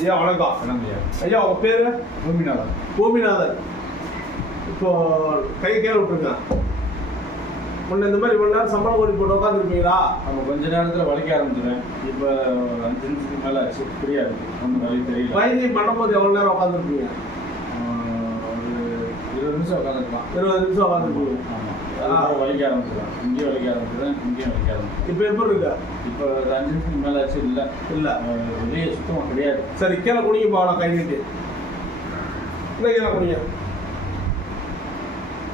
ஐயா வணக்கம். ஐயா உங்கள் பேர்? பூமிநாதன். பூமிநாதன். இப்போ கை கீழே விட்டுருங்க. முன்ன இந்த மாதிரி இவ்வளோ நேரம் சம்பளம் ஓடி போட்டு உட்காந்துருப்பீங்களா? நம்ம கொஞ்ச நேரத்தில் வலிக்க ஆரம்பிச்சிடுறேன். இப்போ 5 நிமிஷத்துக்கு மேலே ஆச்சு. ஃப்ரீயாக இருக்குது, ஒன்றும் வலி தெரியல. வைத்தியம் பண்ணும்போது எவ்வளோ நேரம் உட்காந்துருப்பீங்க? ஒரு 20 நிமிஷம் உட்காந்துருக்கலாம். 20 நிமிஷம் உட்காந்துருப்பீங்க. ஆமாம், வலிக்க ஆரம்பிச்சிடுறேன். இங்கேயும் வலிக்க ஆரம்பிச்சிடுறேன், இங்கேயும் வலிக்க ஆரம்பிச்சிடுறேன். இப்போ எப்படி இருக்கா? இப்போ ஒரு 5 நிமிஷத்துக்கு மேலே ஆச்சு. இல்லை வெளியே சுத்தமாக கிடையாது. சரி, கீழே குடிங்க போகலாம். கை நீட்டி இன்னும் கீழே குடிங்க.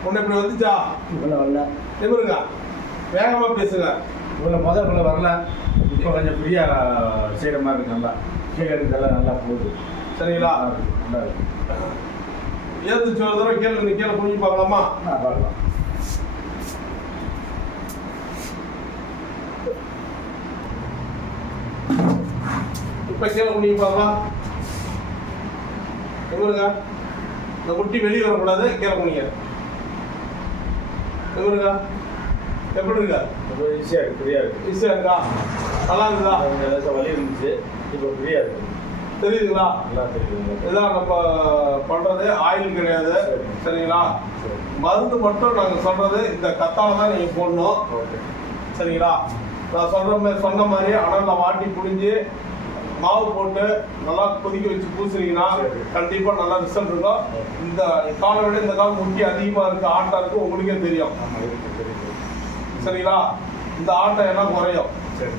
ஒன்று இப்படி வந்துச்சா? இவ்வளோ வரல. எதிருங்க, வேகமாக பேசுங்க. முதல்ல வரல. இப்போ கொஞ்சம் ஃப்ரீயாக செய்கிற மாதிரி இருக்கு. நல்லா கீழே எடுக்கிறதெல்லாம் நல்லா போகுது. சரிங்களா? நல்லா இருக்கு. ஏற்றுச்சு ஒரு தடவை கீழே நீ கீழே குடிஞ்சு பார்க்கலாமா? பார்க்கலாம். இப்போ கீழே குடிஞ்சு பார்க்கலாம். எவருங்க இந்த முட்டி வெளியே வரக்கூடாது. கீழே குடிங்க. எவருங்க எப்படி இருக்கா? ரொம்ப ஈஸியாக இருக்குது, ஃப்ரீயாக இருக்குது. ஈஸியாக இருக்கா? நல்லா இருக்குதா? ஏதாச்சும் வலி இருந்துச்சு, இப்போ ஃப்ரீயாக இருக்குது. தெரியுதுங்களா? நல்லா தெரியுது. இதுதான் நம்ம பண்ணுறது. ஆயில் கிடையாது. சரிங்களா? மருந்து மட்டும் நாங்கள் சொல்கிறது இந்த கத்தால தான் நீங்கள் போடணும். ஓகே, சரிங்களா? நான் சொன்ன மாதிரி அனலில் வாட்டி புழிஞ்சு மாவு போட்டு நல்லா கொதிக்க வச்சு பூசுனீங்கன்னா கண்டிப்பாக நல்லா ரிசல்ட் இருக்கும். இந்த காலை விட இந்த காலம் முட்டி அதிகமாக இருக்குது, ஆட்டம் இருக்குது, உங்களுக்கே தெரியும். சரிங்களா? இந்த ஆட்டம் எல்லாம் குறையும்.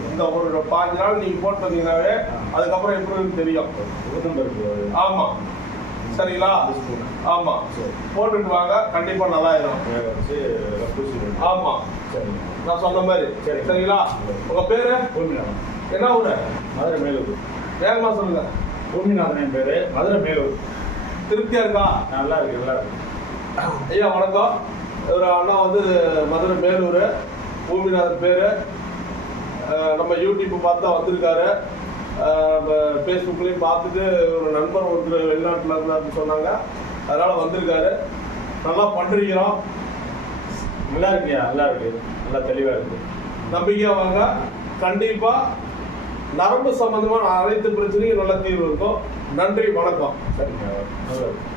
இந்த ஒரு 5 நாள் நீங்கள் போட்டு வந்தீங்கன்னாவே அதுக்கப்புறம் எப்படி தெரியும். ஆமாம், சரிங்களா? ஆமாம், போட்டுட்டு வாங்க, கண்டிப்பாக நல்லாயிடும். ஆமாம், நான் சொன்ன மாதிரி. சரிங்களா? உங்கள் பேர்? பூமிநாதன். என்ன ஊர்? மதுரை மேலூர். வேகமாக சொல்லுங்க. பூமிநாதன் என் பேர். மதுரை மேலூர். திருப்தியா இருக்கா? நல்லா இருக்கு, நல்லா இருக்கு. ஐயா வணக்கம். ஒரு அண்ணா வந்து மதுரை மேலூர், பூமிநாதன் பேர். நம்ம யூடியூப் பார்த்து தான் வந்திருக்காரு. நம்ம ஃபேஸ்புக்லேயும் பார்த்துட்டு ஒரு நண்பர் ஒருத்தர் வெளிநாட்டில் இருந்தாருன்னு சொன்னாங்க, அதனால் வந்திருக்காரு. நல்லா பண்ணுறீங்களோம். நல்லா இருக்குயா, நல்லா இருக்கு, நல்லா தெளிவாக இருக்கு. நம்பிக்கையாக வாங்க. கண்டிப்பாக நரம்பு சம்பந்தமான அனைத்து பிரச்சனையும் நல்ல தீர்வு இருக்கும். நன்றி, வணக்கம். சரிங்க, நல்லா இருக்கு.